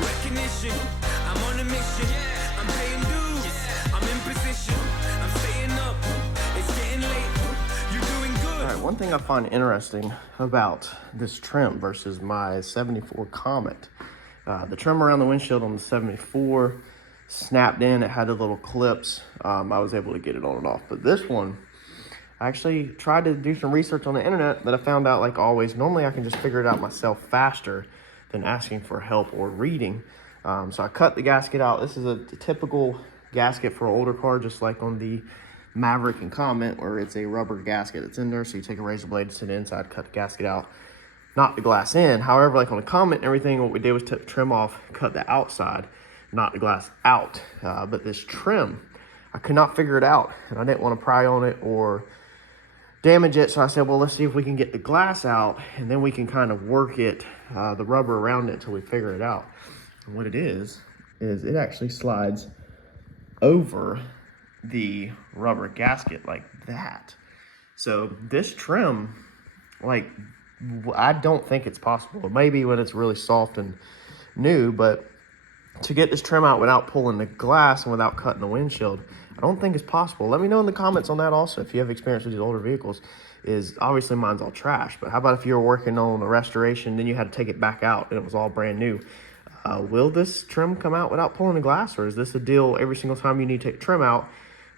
recognition. I'm on a mission, I'm paying dues, I'm in position, I'm staying up, it's getting late, you're doing good. All right, one thing I find interesting about this trim versus my 74 Comet, the trim around the windshield on the 74 snapped in, it had the little clips. I was able to get it on and off, but this one, I actually tried to do some research on the internet, but I found out, like always, normally I can just figure it out myself faster than asking for help or reading. So I cut the gasket out. This is a typical gasket for an older car, just like on the Maverick and Comet, where it's a rubber gasket that's in there. So you take a razor blade, sit inside, cut the gasket out, knock the glass in. However, like on the Comet and everything, what we did was trim off, cut the outside, knock the glass out. But this trim, I could not figure it out, and I didn't want to pry on it or damage it. So I said, well, let's see if we can get the glass out, and then we can kind of work it, the rubber around it, until we figure it out. And what it is it actually slides over the rubber gasket like that. So this trim, like, I don't think it's possible. Maybe when it's really soft and new, but to get this trim out without pulling the glass and without cutting the windshield, I don't think it's possible. Let me know in the comments on that also if you have experience with these older vehicles. Is obviously mine's all trash, but how about if you were working on a restoration, then you had to take it back out and it was all brand new? Will this trim come out without pulling the glass, or is this a deal every single time you need to take trim out,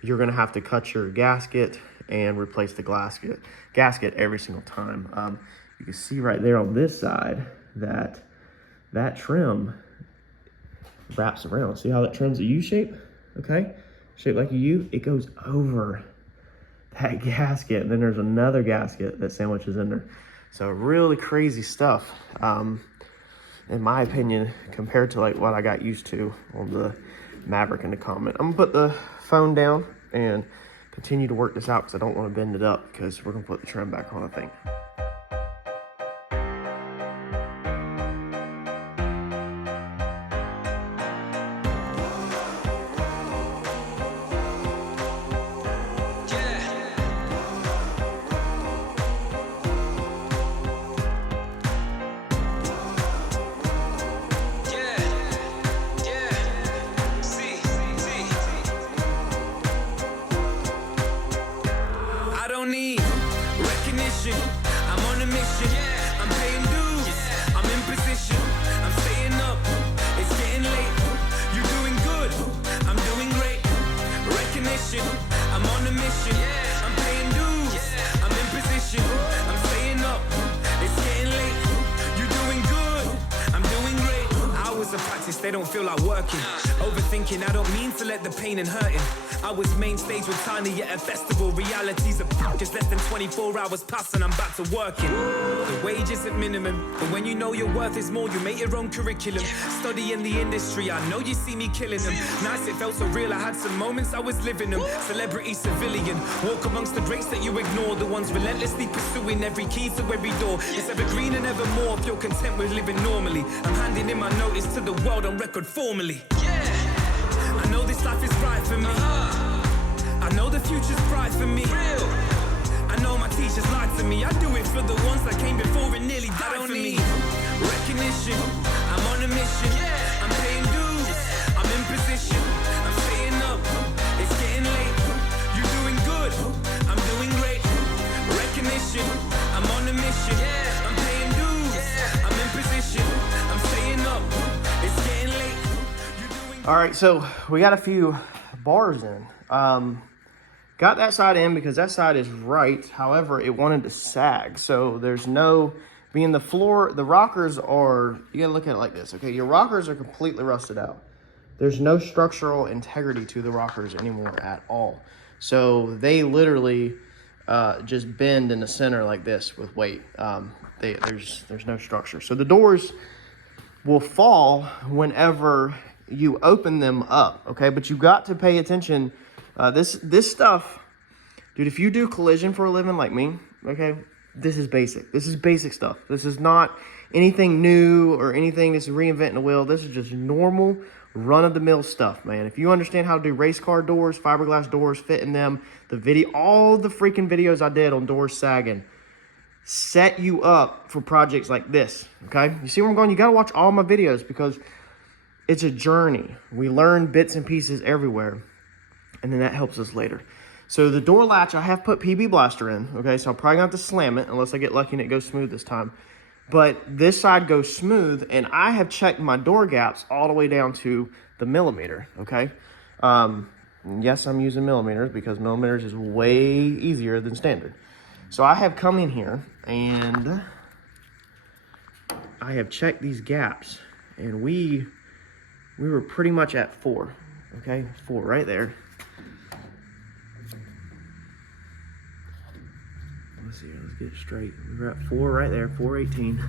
you're gonna have to cut your gasket and replace the gasket every single time? You can see right there on this side that that trim wraps around. See how that trim's a U shape? Okay, shaped like a U. It goes over that gasket, and then there's another gasket that sandwiches in there. So really crazy stuff, in my opinion, compared to like what I got used to on the Maverick and the Comet. I'm gonna put the phone down and continue to work this out because I don't want to bend it up, because we're gonna put the trim back on, I think. I'm on a mission, I'm paying dues, I'm in position, I'm staying up, it's getting late, you're doing good, I'm doing great, recognition, I'm on a mission, I'm paying dues, I'm in position, I'm staying up, it's getting late, you're doing good, I'm doing great. Hours of practice, they don't feel like working, overthinking, I don't mean to let the pain and hurting. I was main stage with Tiny at a festival. Realities are just less than 24 hours past and I'm back to working. The wage isn't minimum, but when you know your worth is more, you make your own curriculum. Study in the industry, I know you see me killing them. Nice, it felt so real, I had some moments I was living them. Celebrity, civilian, walk amongst the greats that you ignore. The ones relentlessly pursuing every key to every door. It's evergreen and evermore if you're content with living normally. I'm handing in my notice to the world on record formally. I know this life is right for me. I know the future's bright for me. I know my teachers lied to me. I do it for the ones that came before and nearly died for me. Recognition, I'm on a mission. I'm paying dues, I'm in position. I'm staying up, it's getting late. You're doing good, I'm doing great. Recognition, I'm on a mission. I'm paying dues, I'm in position. I'm staying up, it's getting late. All right, so we got a few bars in. Got that side in because that side is right. However, it wanted to sag. So there's no, being the floor, the rockers are, you gotta look at it like this, okay? Your rockers are completely rusted out. There's no structural integrity to the rockers anymore at all. So they literally just bend in the center like this with weight. There's no structure. So the doors will fall whenever you open them up, okay? But you got to pay attention. This stuff, dude, if you do collision for a living like me, okay, this is basic. This is basic stuff. This is not anything new or anything that's reinventing the wheel. This is just normal run-of-the-mill stuff, man. If you understand how to do race car doors, fiberglass doors, fit in them, all the freaking videos I did on doors sagging set you up for projects like this, okay? You see where I'm going? You got to watch all my videos because it's a journey. We learn bits and pieces everywhere, and then that helps us later. So the door latch, I have put PB Blaster in, okay? So I'm probably gonna have to slam it unless I get lucky and it goes smooth this time. But this side goes smooth, and I have checked my door gaps all the way down to the millimeter, okay? Yes, I'm using millimeters because millimeters is way easier than standard. So I have come in here and I have checked these gaps, and we were pretty much at 4, okay? 4 right there. Let's see, let's get it straight. We were at 4 right there, 418.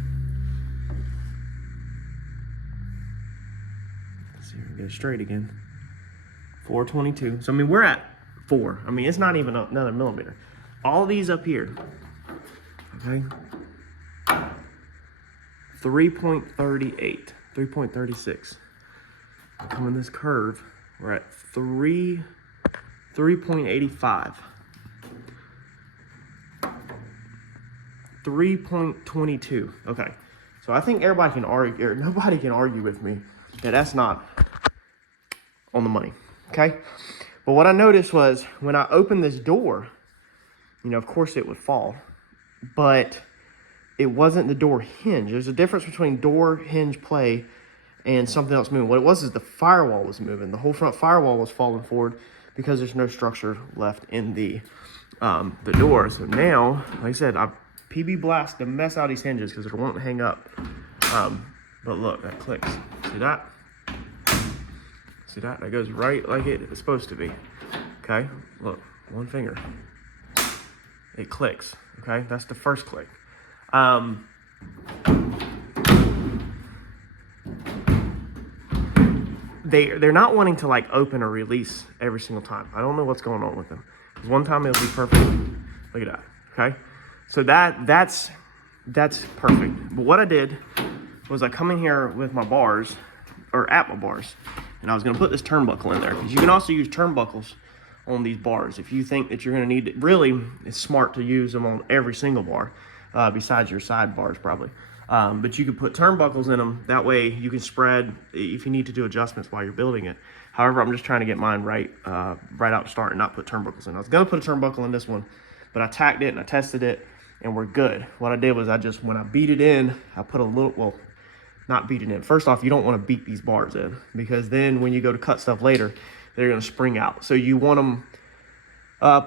Let's see, we'll get it straight again. 422. So, I mean, we're at 4. I mean, it's not even another millimeter. All these up here, okay? 3.38, 3.36. Coming this curve, we're at 3.85. 3.22. Okay, so I think everybody can argue, or nobody can argue with me that that's not on the money, okay? But what I noticed was when I opened this door, you know, of course it would fall, but it wasn't the door hinge. There's a difference between door hinge play and something else moving. What it was is the firewall was moving. The whole front firewall was falling forward because there's no structure left in the door. So now, like I said, I've PB Blast to mess out these hinges because it won't hang up. But look, that clicks. See that? See that? That goes right like it is supposed to be. Okay, look, one finger. It clicks, okay? That's the first click. They're not wanting to like open or release every single time. I don't know what's going on with them. Because one time it'll be perfect. Look at that, okay? So that's perfect. But what I did was I come in here with my bars, or at my bars, and I was gonna put this turnbuckle in there, because you can also use turnbuckles on these bars. If you think that you're gonna need it, really, it's smart to use them on every single bar, besides your side bars probably. But you could put turnbuckles in them. That way you can spread if you need to do adjustments while you're building it. However, I'm just trying to get mine right out to start and not put turnbuckles in. I was gonna put a turnbuckle in this one, but I tacked it and I tested it and we're good. What I did was when I beat it in, I put a little, well, not beat it in. First off, you don't want to beat these bars in, because then when you go to cut stuff later, they're gonna spring out. So you want them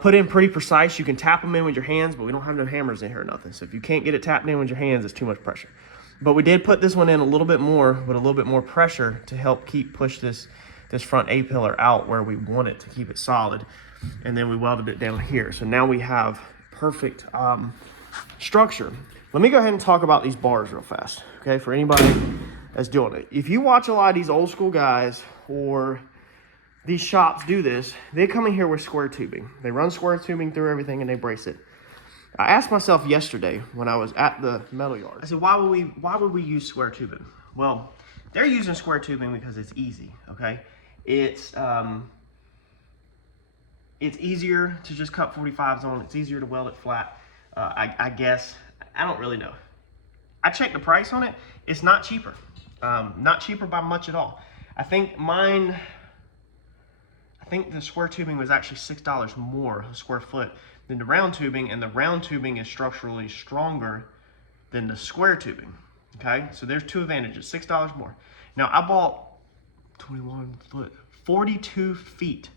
put in pretty precise. You can tap them in with your hands, but we don't have no hammers in here or nothing. So if you can't get it tapped in with your hands, it's too much pressure. But we did put this one in a little bit more, with a little bit more pressure to help push this front A-pillar out where we want it to keep it solid. And then we welded it down here. So now we have perfect structure. Let me go ahead and talk about these bars real fast, okay, for anybody that's doing it. If you watch a lot of these old school guys or these shops do this, they come in here with square tubing. They run square tubing through everything and they brace it. I asked myself yesterday when I was at the metal yard, I said, why would we use square tubing? Well, they're using square tubing because it's easy, okay? It's easier to just cut 45s on. It's easier to weld it flat. I guess. I don't really know. I checked the price on it. It's not cheaper. Not cheaper by much at all. I think the square tubing was actually $6 more a square foot than the round tubing, and the round tubing is structurally stronger than the square tubing. Okay, so there's two advantages, $6 more. Now I bought 42 feet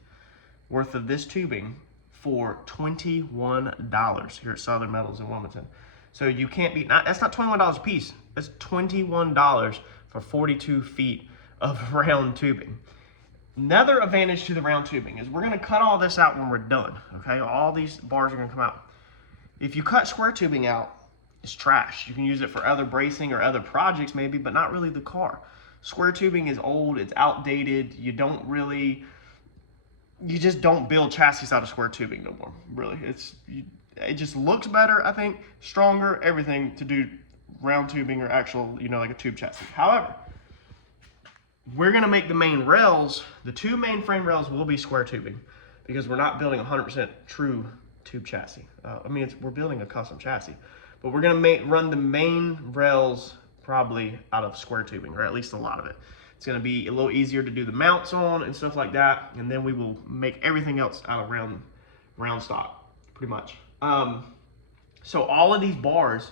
worth of this tubing for $21 here at Southern Metals in Wilmington. So you can't beat, that's not $21 a piece, that's $21 for 42 feet of round tubing. Another advantage to the round tubing is we're gonna cut all this out when we're done, okay? All these bars are gonna come out. If you cut square tubing out, it's trash. You can use it for other bracing or other projects maybe, but not really the car. Square tubing is old, it's outdated. You just don't build chassis out of square tubing no more, really. It just looks better, I think, stronger, everything to do round tubing or actual, like a tube chassis. However, we're gonna make the main rails, the two main frame rails will be square tubing, because we're not building 100% true tube chassis. We're building a custom chassis, but we're gonna run the main rails probably out of square tubing, or at least a lot of it. It's gonna be a little easier to do the mounts on and stuff like that. And then we will make everything else out of round stock, pretty much. So all of these bars,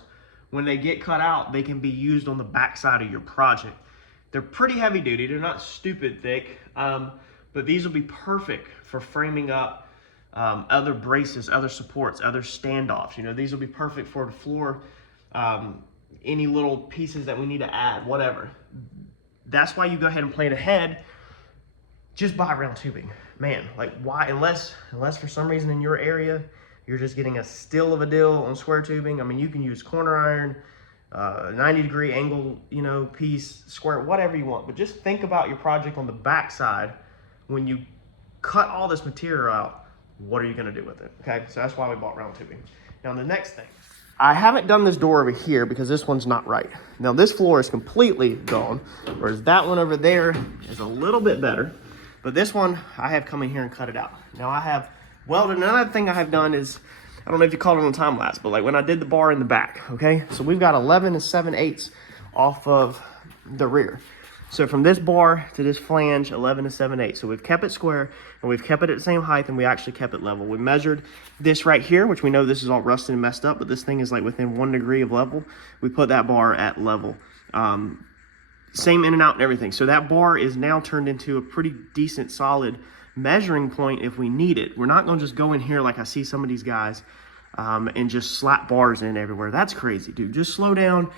when they get cut out, they can be used on the back side of your project. They're pretty heavy duty, they're not stupid thick, but these will be perfect for framing up other braces, other supports, other standoffs. You know, these will be perfect for the floor, any little pieces that we need to add, whatever. That's why you go ahead and plan ahead. Just buy round tubing. Man, like why, unless for some reason in your area, you're just getting a steal of a deal on square tubing. I mean, you can use corner iron, 90-degree angle, you know, piece, square, whatever you want. But just think about your project on the back side. When you cut all this material out, what are you gonna do with it? Okay, so that's why we bought round tubing. Now the next thing, I haven't done this door over here because this one's not right. Now this floor is completely gone, whereas that one over there is a little bit better. But this one, I have come in here and cut it out. Now I have welded. Another thing I have done is, I don't know if you caught it on time lapse, but like when I did the bar in the back, okay? So we've got 11 7/8 off of the rear. So from this bar to this flange, 11 7/8. So we've kept it square and we've kept it at the same height and we actually kept it level. We measured this right here, which we know this is all rusted and messed up, but this thing is like within 1 degree of level. We put that bar at level. Same in and out and everything. So that bar is now turned into a pretty decent solid measuring point if we need it. We're not gonna just go in here like I see some of these guys and just slap bars in everywhere. That's crazy, dude. Just slow down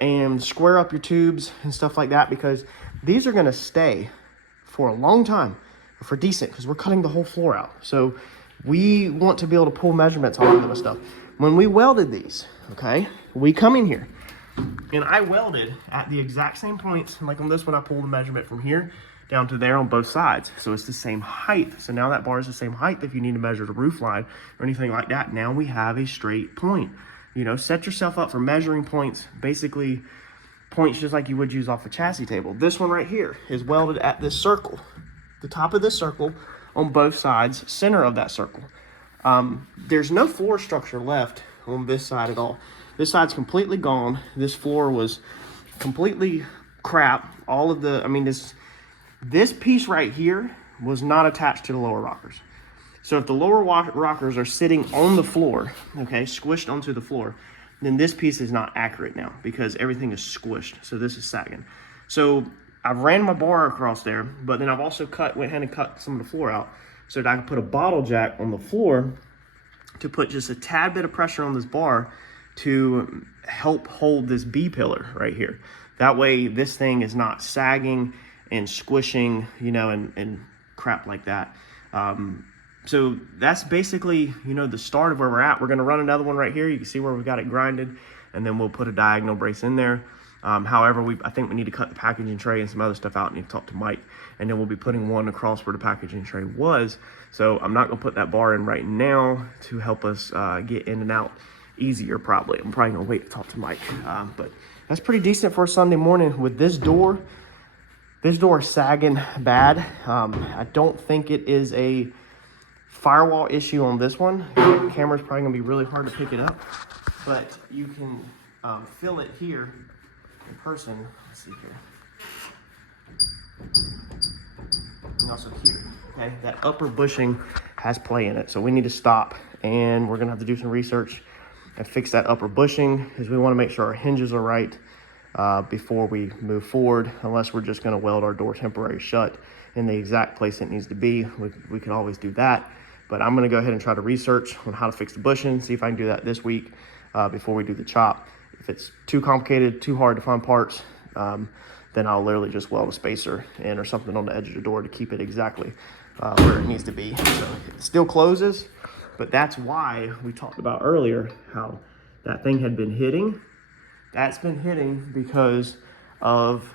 and square up your tubes and stuff like that, because these are gonna stay for a long time, for decent, because we're cutting the whole floor out. So we want to be able to pull measurements on them and stuff. When we welded these, okay, we come in here and I welded at the exact same points. Like on this one, I pulled the measurement from here down to there on both sides. So it's the same height. So now that bar is the same height if you need to measure the roof line or anything like that. Now we have a straight point. You know, set yourself up for measuring points, basically points just like you would use off a chassis table. This one right here is welded at this circle, the top of this circle on both sides, center of that circle. There's no floor structure left on this side at all. This side's completely gone. This floor was completely crap. All of the, I mean, this piece right here was not attached to the lower rockers. So if the lower rockers are sitting on the floor, okay, squished onto the floor, then this piece is not accurate now because everything is squished. So this is sagging. So I've ran my bar across there, but then I've also went ahead and cut some of the floor out so that I can put a bottle jack on the floor to put just a tad bit of pressure on this bar to help hold this B pillar right here. That way this thing is not sagging and squishing, you know, and crap like that. So that's basically, you know, the start of where we're at. We're gonna run another one right here. You can see where we've got it grinded, and then we'll put a diagonal brace in there. However, I think we need to cut the packaging tray and some other stuff out and need to talk to Mike. And then we'll be putting one across where the packaging tray was. So I'm not gonna put that bar in right now to help us get in and out easier probably. I'm probably gonna wait to talk to Mike. But that's pretty decent for a Sunday morning with this door. This door is sagging bad. I don't think it is a firewall issue on this one. The camera's probably gonna be really hard to pick it up, but you can feel it here in person. Let's see here. And also here, okay? That upper bushing has play in it, so we need to stop and we're gonna have to do some research and fix that upper bushing because we wanna make sure our hinges are right before we move forward, unless we're just gonna weld our door temporary shut in the exact place it needs to be. We can always do that. But I'm gonna go ahead and try to research on how to fix the bushing, see if I can do that this week before we do the chop. If it's too complicated, too hard to find parts, then I'll literally just weld a spacer in or something on the edge of the door to keep it exactly where it needs to be. So it still closes, but that's why we talked about earlier how that thing had been hitting. That's been hitting because of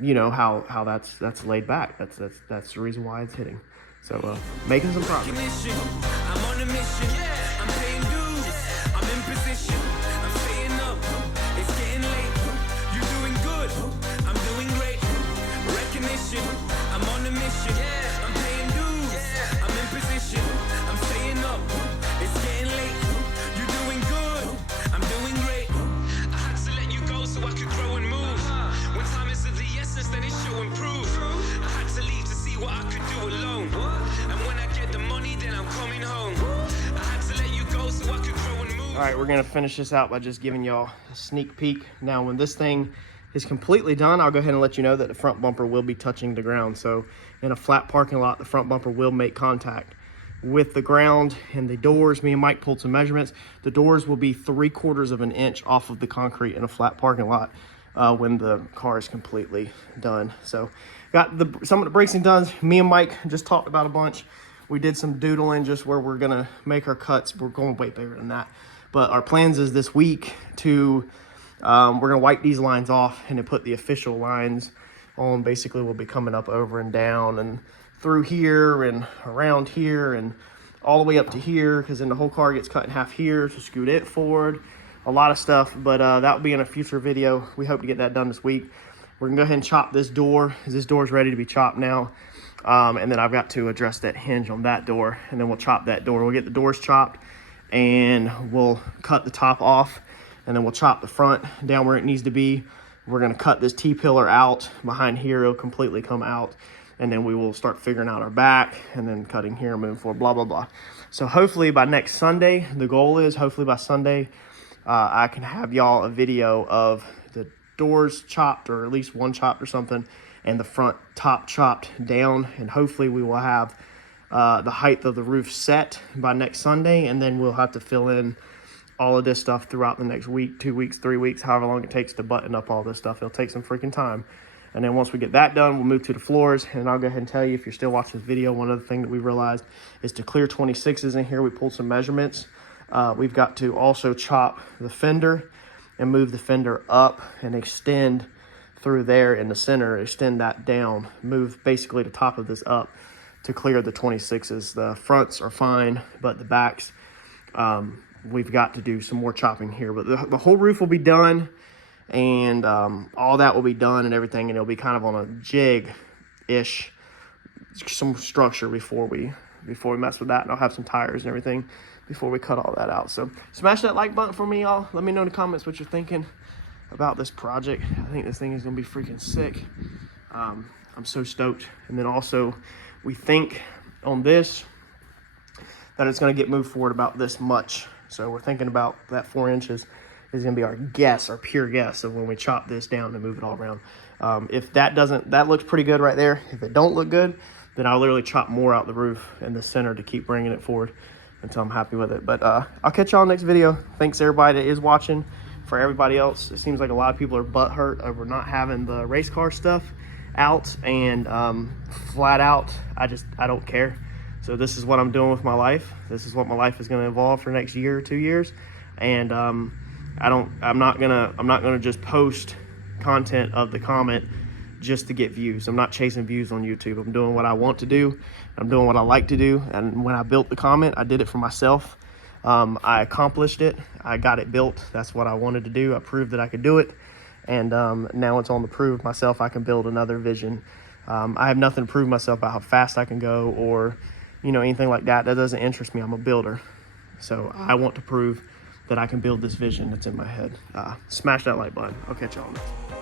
you know, how that's laid back. That's the reason why it's hitting. So making some progress. I'm on a mission. I'm paying dues. I'm in position. I'm staying up. It's getting late. You're doing good. I'm doing great. Recognition. I'm on a mission. I'm paying dues. I'm in position. I'm staying up. It's getting late. You're doing good. I'm doing great. I had to let you go so I could grow and move. When time is of the right, we're gonna finish this out by just giving y'all a sneak peek. Now, when this thing is completely done, I'll go ahead and let you know that the front bumper will be touching the ground. So in a flat parking lot, the front bumper will make contact with the ground, and the doors, me and Mike pulled some measurements. The doors will be 3/4 of an inch off of the concrete in a flat parking lot when the car is completely done. So got some of the bracing done. Me and Mike just talked about a bunch. We did some doodling just where we're gonna make our cuts. We're going way bigger than that. But our plans is this week to, we're gonna wipe these lines off and then put the official lines on. Basically, we'll be coming up over and down and through here and around here and all the way up to here, because then the whole car gets cut in half here to scoot it forward. A lot of stuff, but that will be in a future video. We hope to get that done this week. We're gonna go ahead and chop this door, because this door is ready to be chopped now. And then I've got to address that hinge on that door, and then we'll chop that door. We'll get the doors chopped, and we'll cut the top off, and then we'll chop the front down where it needs to be. We're gonna cut this T-pillar out behind here. It'll completely come out, and then we will start figuring out our back, and then cutting here, moving forward, blah, blah, blah. So hopefully by next Sunday, the goal is hopefully by Sunday, I can have y'all a video of the doors chopped, or at least one chopped or something, and the front top chopped down, and hopefully we will have the height of the roof set by next Sunday, and then we'll have to fill in all of this stuff throughout the next week, 2 weeks, 3 weeks, however long it takes to button up all this stuff. It'll take some freaking time. And then once we get that done, we'll move to the floors. And I'll go ahead and tell you, if you're still watching this video, one other thing that we realized is to clear 26s in here. We pulled some measurements. We've got to also chop the fender and move the fender up and extend through there in the center, extend that down, move basically the top of this up to clear the 26s. The fronts are fine, but the backs, we've got to do some more chopping here. But the whole roof will be done, and all that will be done and everything, and it'll be kind of on a jig-ish, some structure before we mess with that. And I'll have some tires and everything before we cut all that out. So smash that like button for me, y'all. Let me know in the comments what you're thinking about this project. I think this thing is gonna be freaking sick. I'm so stoked. And then also, we think on this that it's gonna get moved forward about this much. So we're thinking about that 4 inches is gonna be our guess, our pure guess of when we chop this down and move it all around. If that doesn't, that looks pretty good right there. If it don't look good, then I'll literally chop more out the roof in the center to keep bringing it forward until I'm happy with it. But I'll catch y'all next video. Thanks everybody that is watching. For everybody else, it seems like a lot of people are butthurt over not having the race car stuff out, and flat out, I don't care. So this is what I'm doing with my life. This is what my life is going to evolve for the next year or 2 years. And I'm not gonna just post content of the Comet just to get views. I'm not chasing views on YouTube. I'm doing what I want to do. I'm doing what I like to do. And when I built the Comet, I did it for myself. I accomplished it. I got it built. That's what I wanted to do. I proved that I could do it. And now it's on to prove myself I can build another vision. I have nothing to prove myself about how fast I can go or, anything like that. That doesn't interest me. I'm a builder. So I want to prove that I can build this vision that's in my head. Smash that like button. I'll catch y'all next.